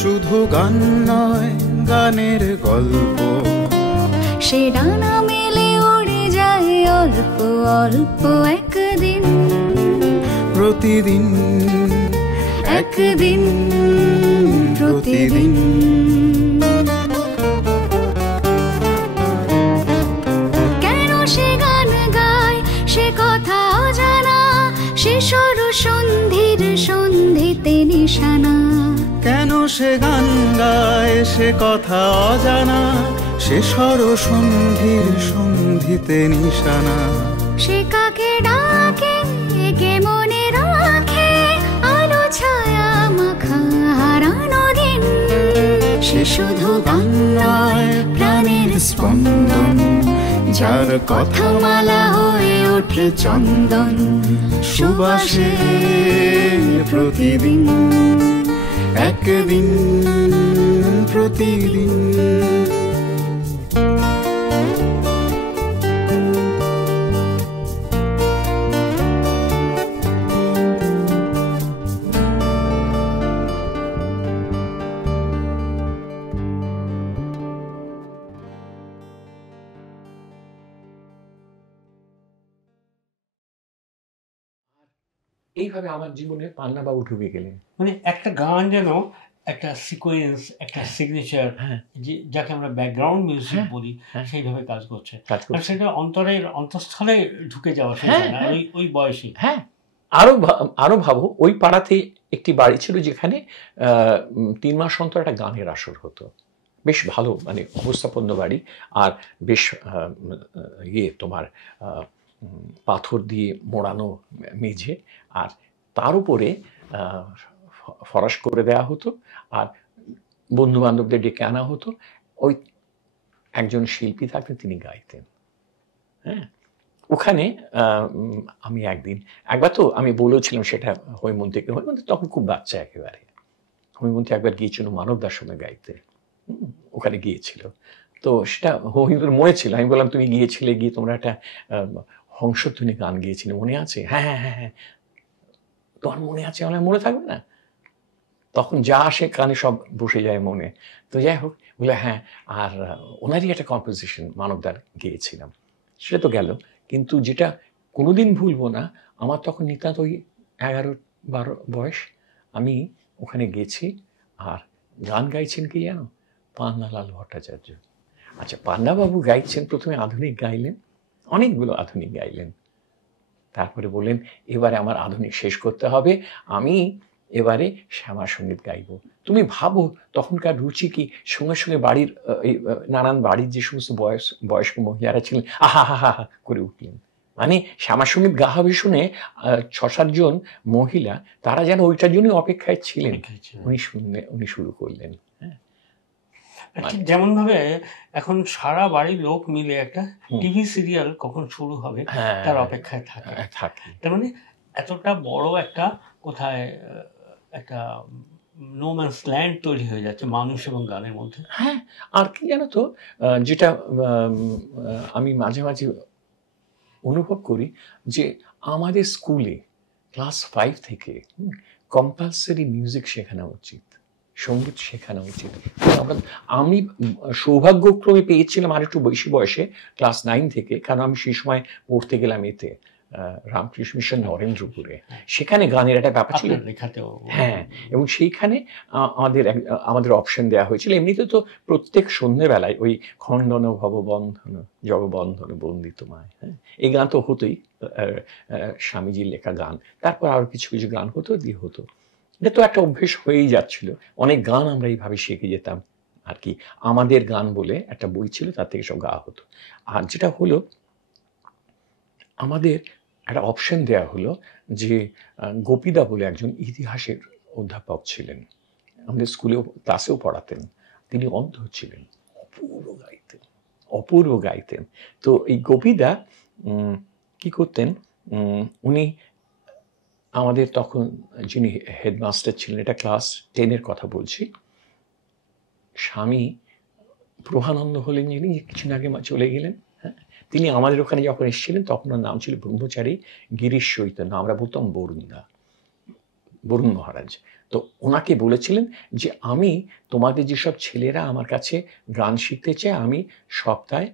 শুধু গান নয়, গানের গল্প। সে ডানা মেলে উড়ে যায় অল্প অল্প একদিন, প্রতিদিন একদিন প্রতিদিন। কেন সে গান গায় সে কথা অজানা, সে সর সন্ধির সন্ধিতে নিশানা। কেন সে গান গায় সে কথা অজানা, সে সর সন্ধির সন্ধিতে নিশানা। সে কাকে ডাকে কে মনে রাখে, আলো ছায়া মাখা হারানো দিন। সে শুধু গান নয়, প্রাণের স্পন্দন, যার কথা মালা হয়ে ওঠে চন্দন সুবাসে প্রতিদিন, একদিন প্রতিদিন। এইভাবে আমার জীবনে পান্নাবাবু ঢুকে গেলেন। মানে একটা গান যেন একটা সিকোয়েন্স, একটা সিগনেচার, যাকে আমরা ব্যাকগ্রাউন্ড মিউজিক বলি, সেইভাবে কাজ করছে। আর সেটা অন্তরের অন্তঃস্থলে ঢুকে যাওয়া, ওই বয়সে। হ্যাঁ, আরো ভাবো, ওই পাড়াতে একটি বাড়ি ছিল যেখানে 3 মাস অন্তর একটা গানের আসর হতো। বেশ ভালো, মানে অবস্থাপন্ন বাড়ি, আর বেশ তোমার পাথর দিয়ে মোড়ানো মেঝে, আর তার উপরে ফরাশ করে দেওয়া হতো, আর বন্ধু বান্ধবদের ডেকে আনা হতো। ওই একজন শিল্পী থাকতেন, তিনি গাইতেন। হ্যাঁ, ওখানে আমি একবার তো আমি বলেছিলাম সেটা হৈমন্তীকে, হৈমন্তী তখন খুব বাচ্চা একেবারে। হৈমন্তী একবার গিয়েছিল মানবদার সঙ্গে গাইতে, ওখানে গিয়েছিল। তো সেটা হৈমন্তীর মনে ছিল। আমি বললাম, তুমি গিয়েছিলে, গিয়ে তোমরা একটা হংসধ্বনি গান গিয়েছিলে, মনে আছে? হ্যাঁ হ্যাঁ হ্যাঁ হ্যাঁ, তোমার মনে আছে? আমার মনে থাকবে না? তখন যা আসে কানে সব বসে যায় মনে। তো যাই হোক, বলে হ্যাঁ, আর ওনারই একটা কম্পোজিশন মানবদার গিয়েছিলাম। সেটা তো গেল, কিন্তু যেটা কোনোদিন ভুলবো না, আমার তখন নিতান্ত ওই 11-12 বয়স। আমি ওখানে গেছি, আর গান গাইছেন কি জানো? পান্নালাল ভট্টাচার্য। আচ্ছা, পান্নাবাবু গাইছেন, প্রথমে আধুনিক গাইলেন, অনেকগুলো আধুনিক গাইলেন, তারপরে বললেন এবারে আমার আধুনিক শেষ করতে হবে, আমি এবারে শ্যামা সঙ্গীত গাইব। তুমি ভাবো তখনকার রুচি কি! সঙ্গে সঙ্গে বাড়ির নানান বাড়ির যে সমস্ত বয়স্ক মহিলারা ছিলেন, আহা হা হা করে উঠলেন। মানে শ্যামা সঙ্গীত গা হবে শুনে 6-7 জন মহিলা, তারা যেন ওইটার জন্যই অপেক্ষায় ছিলেন। উনি শুরু করলেন। ঠিক যেমন ভাবে এখন সারা বাড়ির লোক মিলে একটা টিভি সিরিয়াল কখন শুরু হবে তার অপেক্ষায় থাকে। তার মানে এতটা বড় একটা কোথায় একটা নো ম্যানস ল্যান্ড তৈরি হয়ে যাচ্ছে মানুষ এবং গানের মধ্যে। হ্যাঁ, আর কি জানো তো, যেটা আমি মাঝে মাঝে অনুভব করি, যে আমাদের স্কুলে ক্লাস 5 থেকে কম্পালসারি মিউজিক শেখানো উচিত, সঙ্গীত শেখানো উচিত। আমি সৌভাগ্যক্রমে পেয়েছিলাম আর একটু বেশি বয়সে, ক্লাস 9 থেকে, কারণ আমি সেই সময় পড়তে গেলাম এতে রামকৃষ্ণ মিশন নরেন্দ্রপুরে। সেখানে গানের একটা ব্যাপার ছিল। হ্যাঁ, এবং সেইখানে আমাদের অপশন দেওয়া হয়েছিল। এমনিতে তো প্রত্যেক সন্ধ্যেবেলায় ওই খণ্ডন ভববন্ধন জগবন্ধন বন্দিত মায়, হ্যাঁ, এই গান তো হতোই, স্বামীজির লেখা গান। তারপর আরো কিছু কিছু গান হতো। এটা তো একটা অভ্যেস হয়েই যাচ্ছিল। অনেক গান আমরা এইভাবে শিখে যেতাম আর কি। আমাদের গান বলে একটা বই ছিল, তার থেকে সব গাওয়া হতো। আর যেটা হলো, আমাদের একটা অপশন দেওয়া হলো যে গোপীদা বলে একজন ইতিহাসের অধ্যাপক ছিলেন, আমাদের স্কুলেও ক্লাসেও পড়াতেন। তিনি অন্ধ ছিলেন, অপূর্ব গাইতেন। তো এই গোপীদা কি করতেন, উনি আমাদের তখন যিনি হেডমাস্টার ছিলেন, এটা ক্লাস 10-এর কথা বলছি, স্বামী প্রভানন্দ হলেন, যিনি কিছুদিন আগে চলে গেলেন। হ্যাঁ, তিনি আমাদের ওখানে যখন এসেছিলেন তখন ওর নাম ছিল ব্রহ্মচারী গিরিশ চৈতন্য, আমরা বলতাম বরুণদা। বরুণ মহারাজ। তো ওনাকে বলেছিলেন যে আমি তোমাদের যেসব ছেলেরা আমার কাছে গান শিখতে চায় আমি সপ্তাহে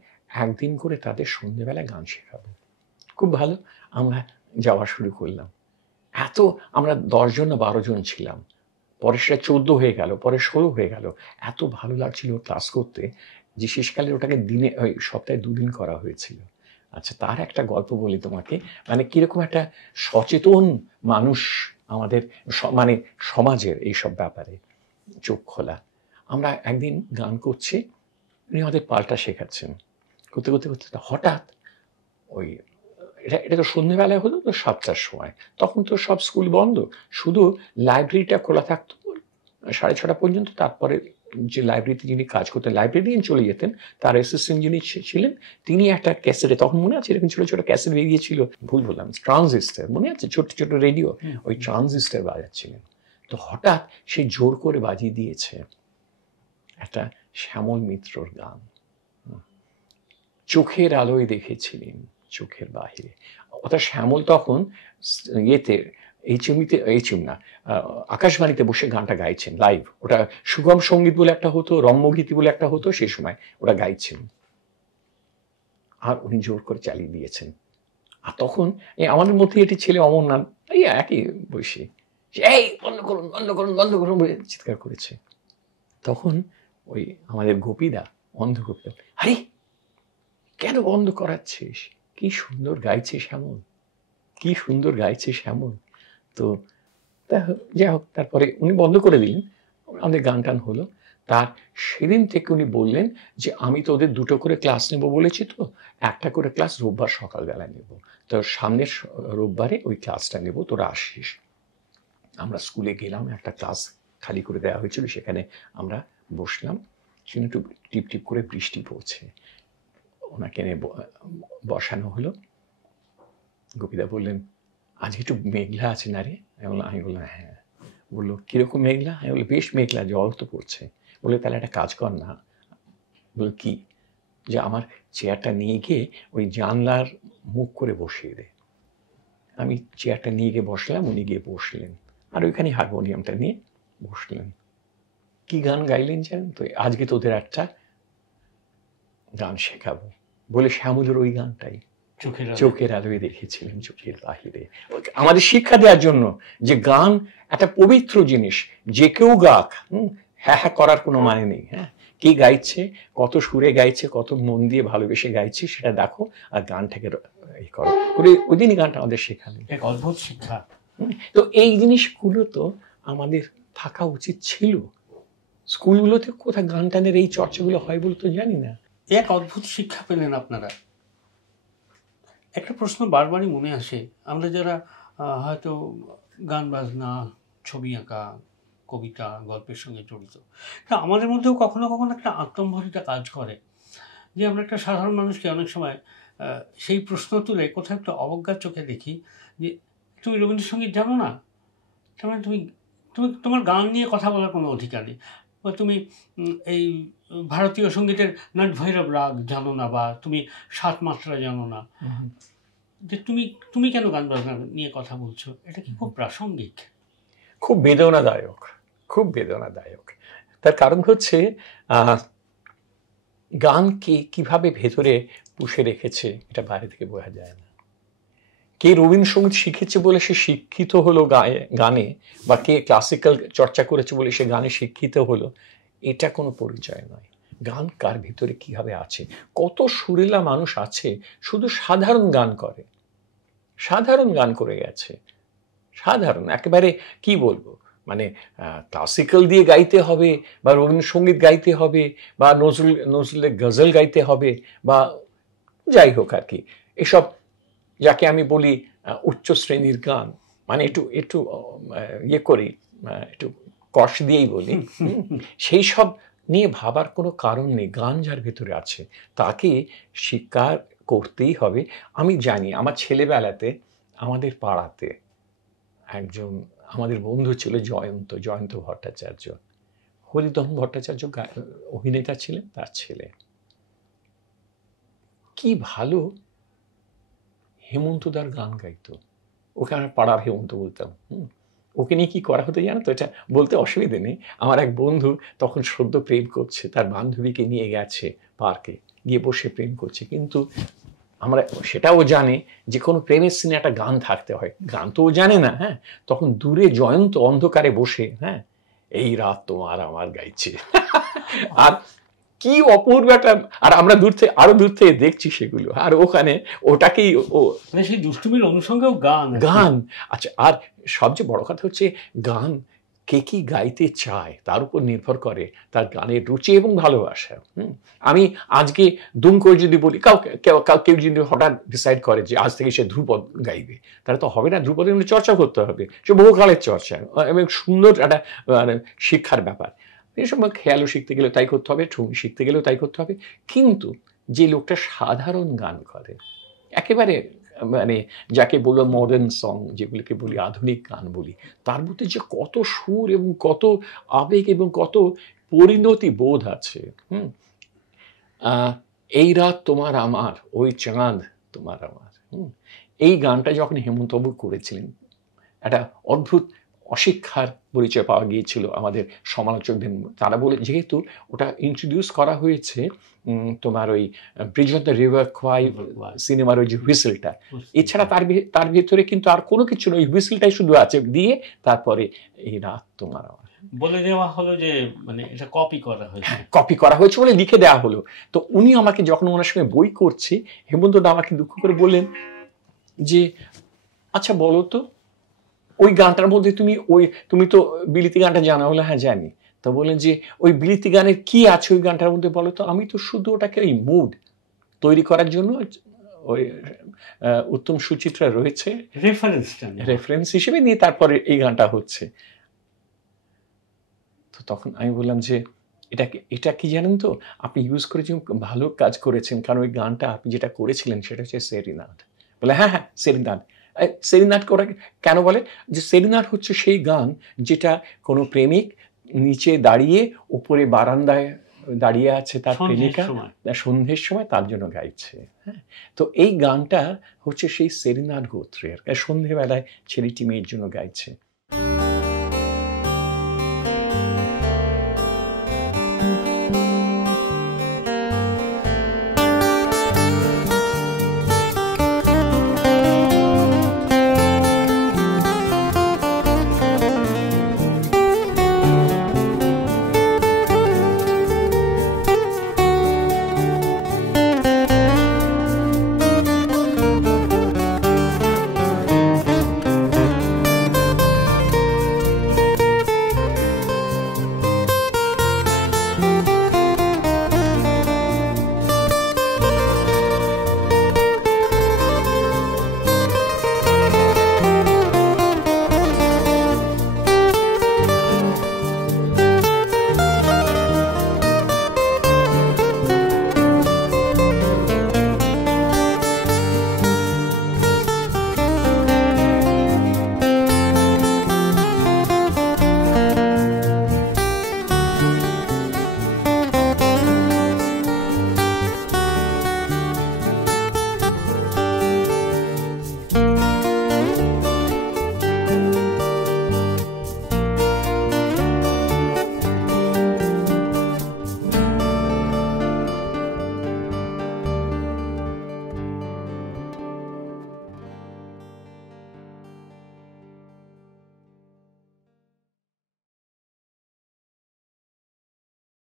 একদিন করে তাদের সন্ধ্যেবেলায় গান শেখাবো। খুব ভালো, আমরা যাওয়া শুরু করলাম। আমরা 10 জন না 12 জন ছিলাম, পরে সেটা 14 হয়ে গেল, পরে 16 হয়ে গেল। এত ভালো লাগছিল ক্লাস করতে যে শেষকালে ওটাকে সপ্তাহে 2 দিন করা হয়েছিল। আচ্ছা, তার একটা গল্প বলি তোমাকে, মানে কিরকম একটা সচেতন মানুষ আমাদের মানে সমাজের এইসব ব্যাপারে চোখ খোলা। আমরা একদিন গান করছি, উনি আমাদের পাল্টা শেখাচ্ছেন, করতে করতে করতে হঠাৎ ওই এটা তো সন্ধ্যেবেলায় হলো তো 7টার সময়, তখন তো সব স্কুল বন্ধ, শুধু লাইব্রেরিটা খোলা থাকতো 6:30 পর্যন্ত। তারপরে যে লাইব্রেরিতে যিনি কাজ করতেন, লাইব্রেরিয়ান চলে যেতেন, তার অ্যাসিস্ট্যান্ট যিনি ছিলেন তিনি একটা ক্যাসেটে, তখন মনে আছে এরকম ছোট ছোট ক্যাসেট বেরিয়েছিল, ভুল বললাম, ট্রানজিস্টার, মনে আছে ছোট ছোট রেডিও, ওই ট্রানজিস্টার বাজাচ্ছিলেন। তো হঠাৎ সে জোর করে বাজিয়ে দিয়েছে একটা শ্যামল মিত্রর গান, চোখের আলোয় দেখেছিলেন চোখের বাহিরে। অর্থাৎ শ্যামল তখন আকাশবাণীতে বসে গানটা গাইছেন লাইভ। ওটা সুগম সঙ্গীত বলে একটা হতো, রম্যগীতি বলে একটা হতো, সেই সময় ওরা গাইছেন, আর উনি জোর করে চালিয়ে দিয়েছেন। আর তখন আমাদের মধ্যে এটি ছেলে অমরনাথ, এই একই বয়সী, এই বন্ধ করুন বন্ধ করুন বন্ধ করুন বলে চিৎকার করেছে। তখন ওই আমাদের গোপীদা বন্ধ করতেন, আরে কেন বন্ধ করাচ্ছিস, কি সুন্দর গাইছে শ্যামল, কি সুন্দর গাইছে শ্যামল। তো যাই হোক, তারপরে উনি বন্ধ করে দিলেন, আমাদের গান টান হলো। তার সেদিন থেকে উনি বললেন যে আমি তো ওদের 2টো করে ক্লাস নেব বলেছি, তো একটা করে ক্লাস রোববার সকালবেলায় নেব, তো সামনের রোববারে ওই ক্লাসটা নেব, তোরা আসিস। আমরা স্কুলে গেলাম, একটা ক্লাস খালি করে দেওয়া হয়েছিল, সেখানে আমরা বসলাম। সেখানে একটু টিপ টিপ করে বৃষ্টি পড়ছে, ওনাকে এনে বসানো হলো। গোপীদা বললেন, আজকে একটু মেঘলা আছে না রে? আমি বললাম হ্যাঁ। বললো কিরকম মেঘলা? আমি বললো বেশ মেঘলা, জল তো পড়ছে। বলে তাহলে একটা কাজ কর না। বলল কি? যে আমার চেয়ারটা নিয়ে গিয়ে ওই জানলার মুখ করে বসিয়ে দে। আমি চেয়ারটা নিয়ে গিয়ে বসলাম, উনি গিয়ে বসলেন, আর ওইখানে হারমোনিয়ামটা নিয়ে বসলেন। কি গান গাইলেন জানেন তো? আজকে তোদের একটা গান শেখাবো বলে শ্যামলের ওই গানটাই, চোখের আলোয় দেখেছিলেন চোখের বাহিরে। আমাদের শিক্ষা দেওয়ার জন্য যে গান একটা পবিত্র জিনিস, যে কেউ গাক, হ্যাঁ হ্যাঁ করার কোনো মানে নেই। হ্যাঁ, কে গাইছে, কত সুরে গাইছে, কত মন দিয়ে ভালোবেসে গাইছে সেটা দেখো, আর গানটাকে এই করো করে। ওই দিনই গানটা আমাদের শেখালেন, এক অদ্ভুত শিক্ষা। তো এই জিনিসগুলো তো আমাদের থাকা উচিত ছিল। স্কুলগুলোতে কোথায় গান টানের এই চর্চাগুলো হয় বলে তো জানি না। এক অদ্ভুত শিক্ষা পেলেন আপনারা। একটা প্রশ্ন বারবারই মনে আসে, আমরা যারা হয়তো গান বাজনা, ছবি আঁকা, কবিতা, গল্পের সঙ্গে জড়িত, তা আমাদের মধ্যেও কখনো কখনো একটা আত্মম্ভরিতা কাজ করে যে আমরা একটা সাধারণ মানুষকে অনেক সময় সেই প্রশ্ন তুলে কোথাও একটা অবজ্ঞার চোখে দেখি যে তুমি রবীন্দ্রসঙ্গীত জানো না, তার মানে তুমি তোমার গান নিয়ে কথা বলার কোনো অধিকার নেই, বা তুমি এই ভারতীয় সঙ্গীতের নাটভৈরব রাগ জানো না, বা তুমি 7 মাত্রা জানো না, যে তুমি কেন গান বাজনা নিয়ে কথা বলছো? এটা কি খুব প্রাসঙ্গিক? খুব বেদনাদায়ক, খুব বেদনাদায়ক। তার কারণ হচ্ছে গানকে কিভাবে ভেতরে পুষে রেখেছে এটা বাইরে থেকে বোঝা যায় না। কে রবীন্দ্রসঙ্গীত শিখেছে বলে সে শিক্ষিত হলো গানে, বা কে ক্লাসিক্যাল চর্চা করেছে বলে সে গানে শিক্ষিত হলো, এটা কোনো পরিচয় নয়। গান কার ভিতরে কিভাবে আছে। কত সুরেলা মানুষ আছে শুধু সাধারণ গান করে, সাধারণ গান করে গেছে, সাধারণ একেবারে, কি বলবো, মানে ক্লাসিক্যাল দিয়ে গাইতে হবে, বা রবীন্দ্রসঙ্গীত গাইতে হবে, বা নজরুলের গজল গাইতে হবে, বা যাই হোক আর কি, এসব যাকে আমি বলি উচ্চ শ্রেণীর গান, মানে একটু ইয়ে করি, একটু কষ দিয়েই বলি, সেই সব নিয়ে ভাবার কোনো কারণ নেই। গান যার ভেতরে আছে তাকে স্বীকার করতেই হবে। আমি জানি আমার ছেলেবেলাতে আমাদের পাড়াতে একজন আমাদের বন্ধু ছিল জয়ন্ত ভট্টাচার্য, হরিদম ভট্টাচার্য অভিনেতা ছিলেন, তার ছেলে। কি ভালো হেমন্তদার গান গাইতো, ওকে আমরা পাড়ার হেমন্ত বলতাম। ওকে নিয়ে কি করা হতো জানো তো, এটা বলতে অসুবিধে নেই। আমার এক বন্ধু তখন সদ্য প্রেম করছে, তার বান্ধবীকে নিয়ে গেছে পার্কে, গিয়ে বসে প্রেম করছে, কিন্তু আমরা সেটাও জানে যে কোনো প্রেমের সিনে একটা গান থাকতে হয়, গান তো ও জানে না। হ্যাঁ, তখন দূরে জয়ন্ত অন্ধকারে বসে হ্যাঁ এই রাত তোমার আমার গাইছে আর কি অপূর্ব একটা, আর আমরা আরো দূর থেকে দেখছি সেগুলো, আর ওখানে ওটাকেই ও সেই দুষ্টুমির অনুষঙ্গেও গান। আচ্ছা, আর সবচেয়ে বড় কথা হচ্ছে গান কে কি গাইতে চায় তার উপর নির্ভর করে তার গানের রুচি এবং ভালোবাসা। আমি আজকে দুম করে যদি বলি, কেউ যদি হঠাৎ ডিসাইড করে যে আজ থেকে সে ধ্রুপদ গাইবে, তাহলে তো হবে না। ধ্রুপদের চর্চা করতে হবে, সে বহুকালের চর্চা এবং সুন্দর একটা শিক্ষার ব্যাপার। এই সময় খেয়ালও শিখতে গেলেও তাই করতে হবে, ঠুং শিখতে গেলেও তাই করতে হবে। কিন্তু যে লোকটা সাধারণ গান করে, একেবারে মানে যাকে বলবো মডার্ন সং, যেগুলিকে বলি আধুনিক গান বলি, তার মধ্যে যে কত সুর এবং কত আবেগ এবং কত পরিণতি বোধ আছে। এই রাত তোমার আমার, ওই চাঁদ তোমার আমার, এই গানটা যখন হেমন্তবাবু করেছিলেন, একটা অদ্ভুত অশিক্ষার পরিচয় পাওয়া গিয়েছিল আমাদের সমালোচকদের। তারা বলে যেহেতু ওটা ইন্ট্রোডিউস করা হয়েছে তোমার ওই ব্রিজ অফ দ্য রিভার কোয়াই সিনেমার ওই যে হুইসেলটা, এছাড়া তার ভিতরে কিন্তু আর কোনো কিছু নয়, ওই হুইসেলটাই শুধু আছে, দিয়ে তারপরে এই রাত তোমার আমার বলে দেওয়া হলো যে মানে এটা কপি করা হয়েছে বলে লিখে দেওয়া হলো। তো উনি আমাকে যখন ওনার সঙ্গে বই করছি, হেমন্তদা আমাকে দুঃখ করে বললেন যে আচ্ছা বলো তো ওই গানটার মধ্যে তুমি তো বিলিতি গানটা জানা? হলো হ্যাঁ জানি। তো বললেন যে ওই বিলিতি গানের কি আছে ওই গানটার মধ্যে বলো তো। আমি তো শুধু ওটাকে ওই মুড তৈরি করার জন্য ওই উত্তম সুচিত্রা রয়েছে রেফারেন্স হিসেবে নিয়ে তারপরে এই গানটা হচ্ছে। তো তখন আমি বললাম যে এটা কি জানেন তো, আপনি ইউজ করেছেন, ভালো কাজ করেছেন, কারণ ওই গানটা আপনি যেটা করেছিলেন সেটা হচ্ছে সেরিনাড। বলে হ্যাঁ সেরিনাড। সেরিনাড করা কেন বলে? যে সেরিনাড হচ্ছে সেই গান যেটা কোনো প্রেমিক নিচে দাঁড়িয়ে উপরে বারান্দায় দাঁড়িয়ে আছে তার প্রেমিকা সন্ধ্যের সময় তার জন্য গাইছে। হ্যাঁ, তো এই গানটা হচ্ছে সেই সেরিনাড গোত্রের, সন্ধ্যেবেলায় ছেলেটি মেয়ের জন্য গাইছে।